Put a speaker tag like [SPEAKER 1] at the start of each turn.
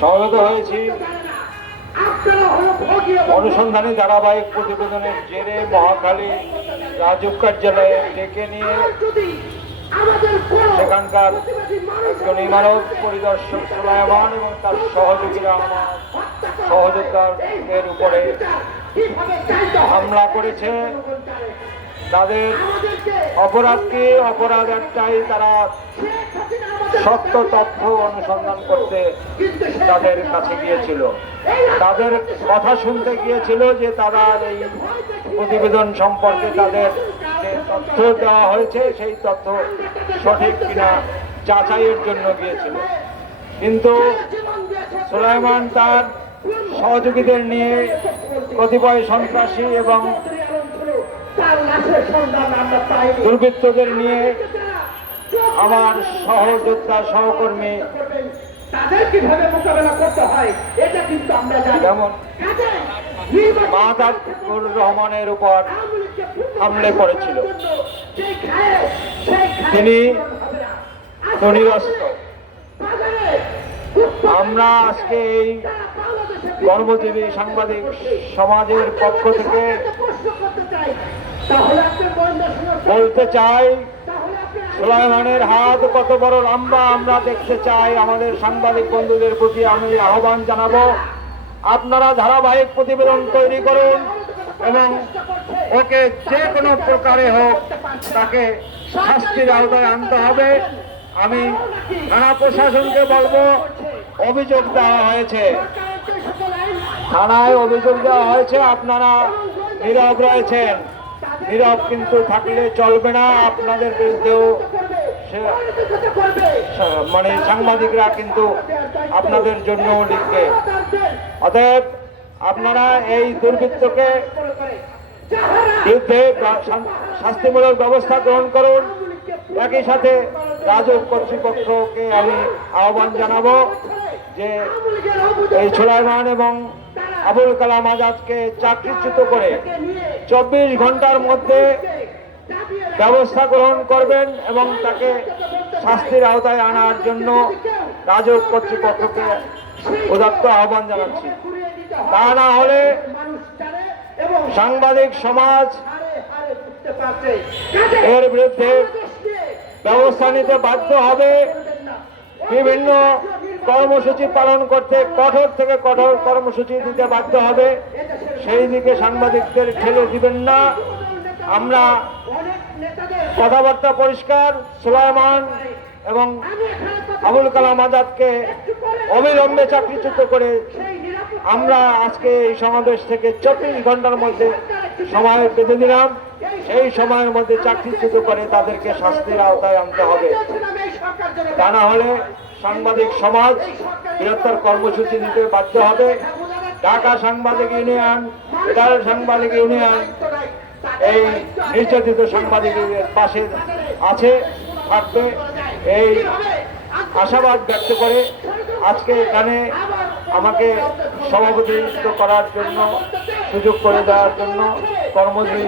[SPEAKER 1] সমবেত হয়েছি। অনুসন্ধানী ধারাবাহিক প্রতিবেদনের জেরে মহাখালী রাজুক কার্যালয়ে ডেকে নিয়ে সেখানকার একজন ইমারত পরিদর্শক সুলাইমান এবং তার সহযোগীরা আমার সহযোগিতাদের উপরে হামলা করেছে। তাদের অপরাধকে অপরাধ একটাই তারা সত্য তথ্য অনুসন্ধান করতে তাদের কাছে গিয়েছিল। তাদের কথা শুনতে গিয়েছিল যে তারা এই প্রতিবেদন সম্পর্কে তাদের যে তথ্য দেওয়া হয়েছে সেই তথ্য সঠিক কিনা যাচাইয়ের জন্য গিয়েছিল। কিন্তু সুলাইমান তার সহযোগীদের নিয়ে কতিপয় সন্ত্রাসী এবং দুর্বৃত্তদের নিয়ে আমার সহযোদ্ধা সহকর্মী
[SPEAKER 2] তাদের কীভাবে মোকাবেলা করতে হয় এটা কিন্তু আমরা জানি।
[SPEAKER 1] যেমন মাহতাবুর রহমানের উপর হামলে করেছিল। তিনি তনিরস্ত আমরা আজকে এই কর্মজীবী সাংবাদিক সমাজের পক্ষ থেকে বলতে চাই সুলাইমানের হাত কত বড় লম্বা আমরা দেখতে চাই। আমাদের সাংবাদিক বন্ধুদের প্রতি আমি আহ্বান জানাব। আপনারা ধারাবাহিক প্রতিবেদন তৈরি করুন এবং ওকে যে কোনো প্রকারে হোক তাকে শাস্তির আওতায় আনতে হবে। আমি থানা প্রশাসনকে বলব, অভিযোগ দেওয়া হয়েছে। থানায় অভিযোগ দেওয়া হয়েছে, আপনারা নীরব রয়েছেন নীরব কিন্তু থাকলে চলবে না, আপনাদের বিরুদ্ধেও মানে সাংবাদিকরা কিন্তু আপনাদের জন্য লিখবে। অতএব আপনারা এই দুর্বৃত্তকে বিরুদ্ধে শাস্তিমূলক ব্যবস্থা গ্রহণ করুন। একই সাথে রাজক কর্তৃপক্ষকে আমি আহ্বান জানাব যে এই সুলাইমান এবং আবুল কালাম আজাদকে চাকরিচ্যুত করে চব্বিশ ঘণ্টার মধ্যে ব্যবস্থা গ্রহণ করবেন এবং তাকে শাস্তির আওতায় আনার জন্য রাজক কর্তৃপক্ষকে উদাত্ত আহ্বান জানাচ্ছি। তা না হলে সাংবাদিক সমাজ এর বিরুদ্ধে ব্যবস্থা নিতে বাধ্য হবে। বিভিন্ন কর্মসূচি পালন করতে কঠোর থেকে কঠোর কর্মসূচি দিতে বাধ্য হবে। সেই দিকে সাংবাদিকদের ঠেলে দিবেন না। আমরা কথাবার্তা পরিষ্কার সুলাইমান এবং আবুল কালাম আজাদকে অবিলম্বে চাকরিচ্যুত করে আমরা আজকে এই সমাবেশ থেকে চব্বিশ ঘণ্টার মধ্যে সময় বেঁধে দিলাম সেই সময়ের মধ্যে চাকরি চাকরিচ্যুত করে তাদেরকে শাস্তির আওতায় আনতে হবে। তা না হলে সাংবাদিক সমাজ বৃহত্তর কর্মসূচি নিতে বাধ্য হবে। ঢাকা সাংবাদিক ইউনিয়ন, ফেডারেল সাংবাদিক ইউনিয়ন, এই নির্যাতিত সাংবাদিকের পাশে আছে, থাকবে। এই আশাবাদ ব্যক্ত করে আজকে এখানে আমাকে সভাপতিত্ব করার জন্য সুযোগ করে দেওয়ার জন্য কর্মজীবী